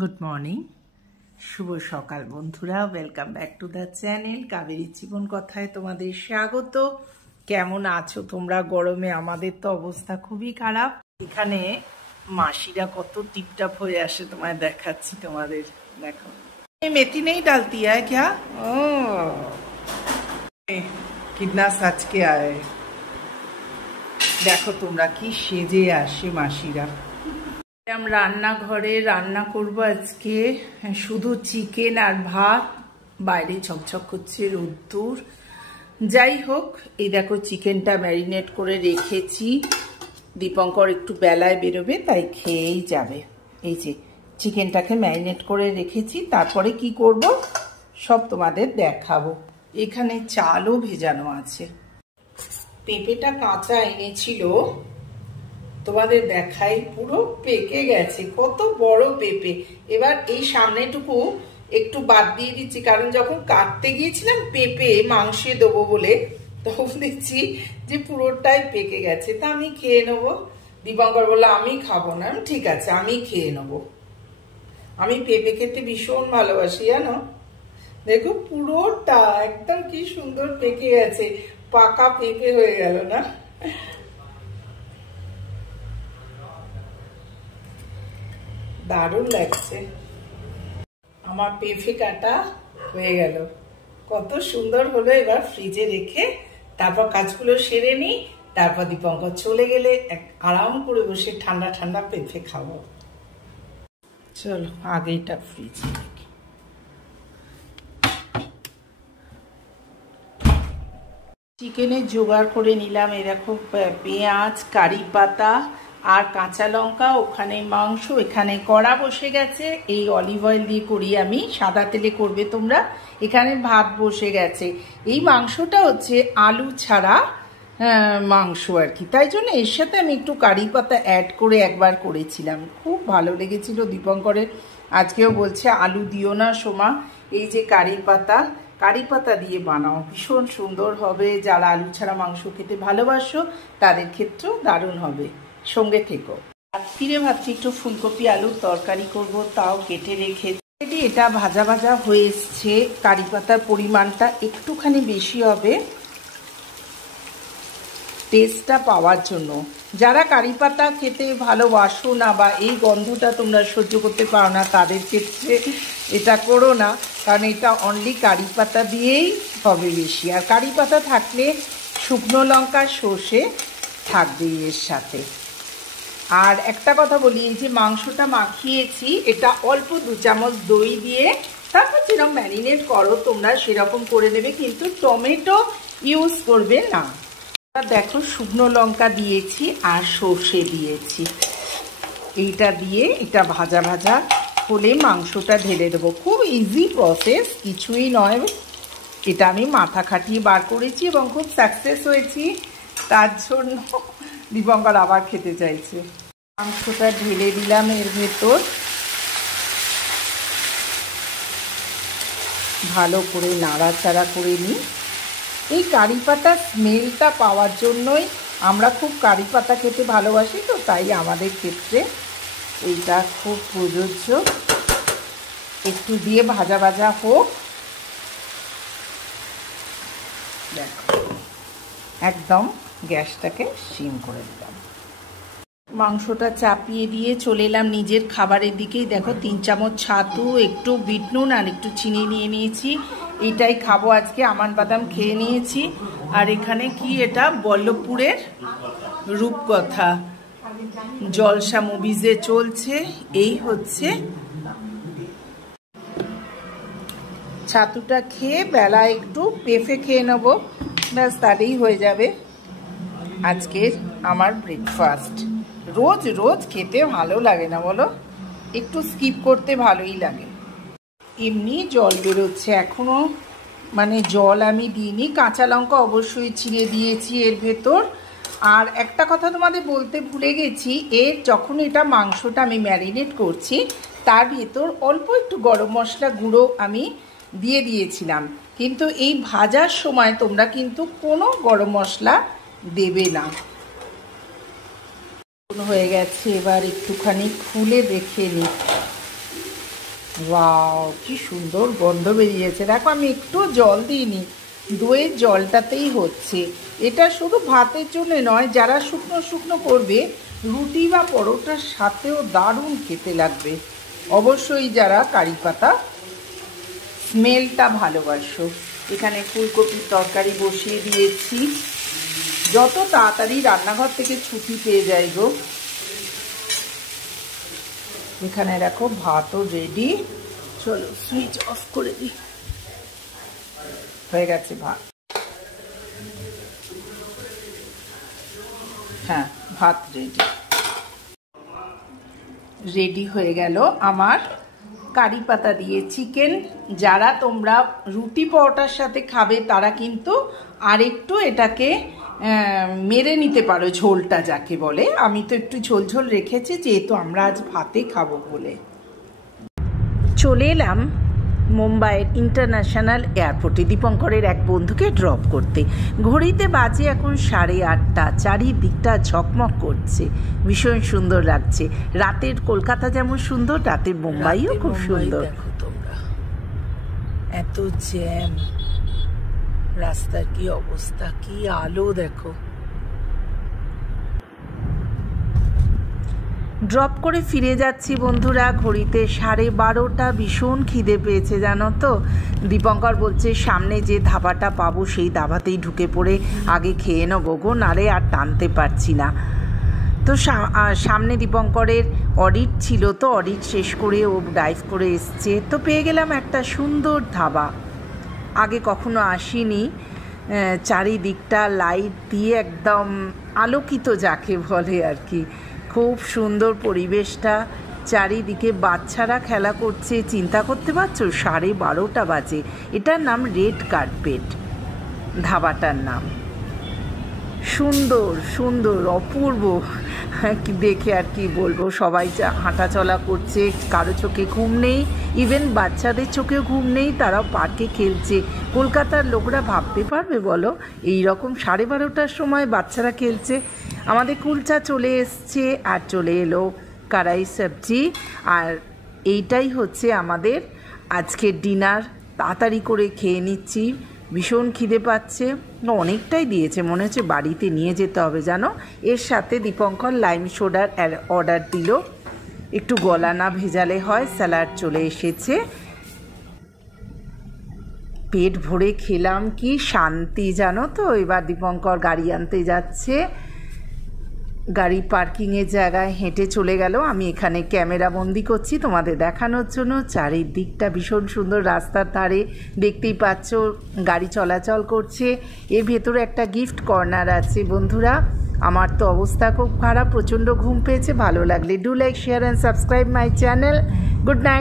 Good morning, শুভ সকাল বন্ধুরা। Welcome back to the channel Kaberi জীবন কথায় তোমাদের স্বাগত। কেমন আছো তোমরা গরমে? আমাদের তো অবস্থা খুবই খারাপ। এখানে মাসিরা কত টিপটাপ হয়ে আসে, তোমায় দেখাচ্ছি। তোমাদের দেখো, মেথি নেই ডালতি হ্যায় ক্যা? ও কিতনা সাজকে আয়। দেখো তোমরা কি সেজে আসে মাসিরা। রান্নাঘরে রান্না করব আজকে শুধু চিকেন আর ভাত। বাইরে ঝকঝক করছে রোদ্দুর। যাই হোক, এই দেখো চিকেনটা ম্যারিনেট করে রেখেছি। দীপঙ্কর একটু বেলায় বেরোবে, তাই খেয়েই যাবে। এই যে চিকেনটাকে ম্যারিনেট করে রেখেছি, তারপরে কি করব সব তোমাদের দেখাবো। এখানে চালও ভেজানো আছে। পেঁপেটা কাঁচা এনেছিল, তোমাদের দেখাই, পুরো পেকে গেছে। কত বড় পেঁপে। এবার এই সামনেটুকু একটু বাদ দিয়ে দিচ্ছি, কারণ যখন কাটতে গিয়েছিলাম পেঁপে মাংসে দেবো বলে, তখন দেখছি যে পুরোটাই পেকে গেছে। তা আমি খেয়ে নেবো। দীপঙ্কর বললো আমি খাবো না। ঠিক আছে, আমি খেয়ে নেবো। আমি পেঁপে খেতে ভীষণ ভালোবাসি জানো। দেখো পুরোটা একদম কি সুন্দর পেকে গেছে, পাকা পেঁপে হয়ে গেল না? দারুণ লাগছে। আমার পেঁপে কাটা হয়ে গেল, কত সুন্দর হলো। এবার ফ্রিজে রেখে তারপর কাজগুলো সেরে নিই। তারপর দীপঙ্কর চলে গেলে আরাম করে বসে ঠান্ডা ঠান্ডা পেঁপে খাবো। চলো আগেইটা ফ্রিজে রেখে। চিকেনের জোগাড় করে নিলাম। এই দেখো পেঁয়াজ, কারি পাতা আর কাঁচা লঙ্কা। ওখানে মাংস, এখানে কড়া বসে গেছে। এই অলিভ অয়েল দিয়ে করি আমি, সাদা তেলে করবে তোমরা। এখানে ভাত বসে গেছে। এই মাংসটা হচ্ছে আলু ছাড়া মাংস আর কি, তাই জন্য এর সাথে আমি একটু কারি পাতা অ্যাড করে একবার করেছিলাম, খুব ভালো লেগেছিল দীপঙ্করের। আজকেও বলছে আলু দিও না সোমা, এই যে কারি পাতা দিয়ে বানাও, ভীষণ সুন্দর হবে। যারা আলু ছাড়া মাংস খেতে ভালোবাসো তাদের ক্ষেত্রেও দারুণ হবে। সঙ্গে থেকো। রাত্রিরে ভাবছি একটু ফুলকপি আলুর তরকারি করব, তাও কেটে রেখেছি। এটা ভাজা ভাজা হয়ে এসছে। কারি পাতার পরিমাণটা একটুখানি বেশি হবে টেস্টটা পাওয়ার জন্য। যারা কারি পাতা খেতে ভালোবাসো না বা এই গন্ধটা তোমরা সহ্য করতে পারো না, তাদের ক্ষেত্রে এটা করো না, কারণ এটা অনলি কারি পাতা দিয়েই হবে বেশি। আর কারি পাতা থাকলে শুকনো লঙ্কা সর্ষে থাকবে এর সাথে। আর একটা কথা বলি, এই যে মাংসটা মাখিয়েছি, এটা অল্প 2 চামচ দই দিয়ে, তারপর যেরকম ম্যারিনেট করো তোমরা সেরকম করে নেবে, কিন্তু টমেটো ইউজ করবে না। দেখো শুকনো লঙ্কা দিয়েছি আর সর্ষে দিয়েছি। এইটা দিয়ে এটা ভাজা ভাজা হলে মাংসটা ঢেলে দেবো। খুব ইজি প্রসেস, কিছুই নয়। এটা আমি মাথা খাটিয়ে বার করেছি এবং খুব সাকসেস হয়েছি, তার জন্য দীপঙ্কর আবার খেতে চাইছে। মাংসটা ঢেলে দিলাম এর ভেতর, ভালো করে নাড়াচাড়া করে নিই। এই কারি পাতার স্মেলটা পাওয়ার জন্যই আমরা খুব কারি পাতা খেতে ভালোবাসি, তো তাই আমাদের ক্ষেত্রে এইটা খুব প্রযোজ্য। একটু দিয়ে ভাজা ভাজা হোক। দেখো একদম গ্যাসটাকে সিম করে দিলাম। মাংসটা চাপিয়ে দিয়ে চলে এলাম নিজের খাবারের দিকেই। দেখো 3 চামচ ছাতু, একটু বিট নুন আর একটু চিনি নিয়ে নিয়েছি। এইটাই খাবো আজকে। আমন্ড বাদাম খেয়ে নিয়েছি। আর এখানে কি, এটা বল্লভপুরের রূপকথা জলসা মুভিজে চলছে। এই হচ্ছে ছাতুটা খেয়ে বেলা একটু পেঁপে খেয়ে নেবো, ব্যাস তাতেই হয়ে যাবে আজকের আমার ব্রেকফাস্ট। রোজ রোজ খেতে ভালো লাগে না বলো, একটু স্কিপ করতে ভালোই লাগে। এমনি জল বেরোচ্ছে এখনো, মানে জল আমি দিইনি। কাঁচা লঙ্কা অবশ্যই ছিঁড়ে দিয়েছি এর ভেতর। আর একটা কথা তোমাদের বলতে ভুলে গেছি, যখন এটা মাংসটা আমি ম্যারিনেট করছি তার ভেতর অল্প একটু গরম মশলা গুঁড়ো আমি দিয়ে দিয়েছিলাম, কিন্তু এই ভাজার সময় তোমরা কিন্তু কোনো গরম মশলা দেবে না। হয়ে গেছে, এবার একটুখানি খুলে দেখে নিই। ওয়াও, কি সুন্দর গন্ধ বেরিয়েছে। দেখো আমি একটু জল দিইনি, দইয়ের জলটাতেই হচ্ছে। এটা শুধু ভাতের জন্য নয়, যারা শুকনো শুকনো করবে রুটি বা পরোটার সাথেও দারুণ খেতে লাগবে। অবশ্যই যারা কারি পাতা স্মেলটা ভালোবাসো। এখানে ফুলকপির তরকারি বসিয়ে দিয়েছি, যত তাড়াতাড়ি রান্নাঘর থেকে ছুটি পেয়ে যাই গো। এখানে দেখো ভাতও রেডি। চলো সুইচ অফ করে দিই। হয়ে গেছে ভাত। হ্যাঁ, ভাত রেডি। রেডি হয়ে গেল আমার কারি পাতা দিয়ে চিকেন। যারা তোমরা রুটি পরোটার সাথে খাবে তারা কিন্তু আরেকটু এটাকে মেরে নিতে পারো, ঝোলটা যাকে বলে। আমি তো একটু ঝোল ঝোল রেখেছি যেহেতু আমরা আজ ভাতে খাবো বলে। চলে এলাম মুম্বাইয়ের ইন্টারন্যাশনাল এয়ারপোর্টে দীপঙ্করের এক বন্ধুকে ড্রপ করতে। ঘড়িতে বাজে এখন 8:30। চারিদিকটা ঝকমক করছে, ভীষণ সুন্দর লাগছে। রাতের কলকাতা যেমন সুন্দর, রাতের মুম্বাইও খুব সুন্দর। দেখো তোমরা, এত জ্যাম, রাস্তার কি অবস্থা, কি আলো দেখো। ড্রপ করে ফিরে যাচ্ছি বন্ধুরা, ঘড়িতে 12:30। ভীষণ খিদে পেয়েছে জানো তো। দীপঙ্কর বলছে সামনে যে ধাবাটা পাবো সেই ধাবাতেই ঢুকে পড়ে আগে খেয়ে নেবো গো, নারে আর টানতে পারছি না। তো সামনে দীপঙ্করের অডিট ছিল, তো অডিট শেষ করে ও ড্রাইভ করে এসছে। তো পেয়ে গেলাম একটা সুন্দর ধাবা, আগে কখনো আসিনি। চারিদিকটা লাইট দিয়ে একদম আলোকিত যাকে বলে আর কি। খুব সুন্দর পরিবেশটা, চারিদিকে বাচ্চারা খেলা করছে। চিন্তা করতে পারছো 12:30 বাজে। এটার নাম রেড কার্পেট, ধাবাটার নাম। সুন্দর সুন্দর অপূর্ব দেখে আর কি বলবো। সবাই হাঁটা চলা করছে, কারো চোখে ঘুম নেই, ইভেন বাচ্চাদের চোখেও ঘুম নেই, তারাও পার্কে খেলছে। কলকাতার লোকরা ভাবতে পারবে বলো এই রকম 12:30টার সময় বাচ্চারা খেলছে। আমাদের কুলচা চলে এসছে, আর চলে এলো কড়াই সবজি। আর এইটাই হচ্ছে আমাদের আজকের ডিনার। তাড়াতাড়ি করে খেয়ে নিচ্ছি, ভীষণ খিদে পাচ্ছে। অনেকটাই দিয়েছে, মনে হচ্ছে বাড়িতে নিয়ে যেতে হবে জানো। এর সাথে দীপঙ্কর লাইম সোডার অর্ডার দিল, একটু গলা না ভেজালে হয়। স্যালাড চলে এসেছে, পেট ভরে খেলাম, কি শান্তি জানো তো। এবার দীপঙ্কর গাড়ি আনতে যাচ্ছে, গাড়ি পার্কিংয়ের জায়গায় হেঁটে চলে গেল। আমি এখানে ক্যামেরা বন্দি করছি তোমাদের দেখানোর জন্য। চারিদিকটা ভীষণ সুন্দর, রাস্তার ধারে দেখতেই পাচ্ছ গাড়ি চলাচল করছে। এর ভেতরে একটা গিফট কর্নার আছে বন্ধুরা। আমার তো অবস্থা খুব খারাপ, প্রচণ্ড ঘুম পেয়েছে। ভালো লাগলে do like, share and subscribe my channel. Good night.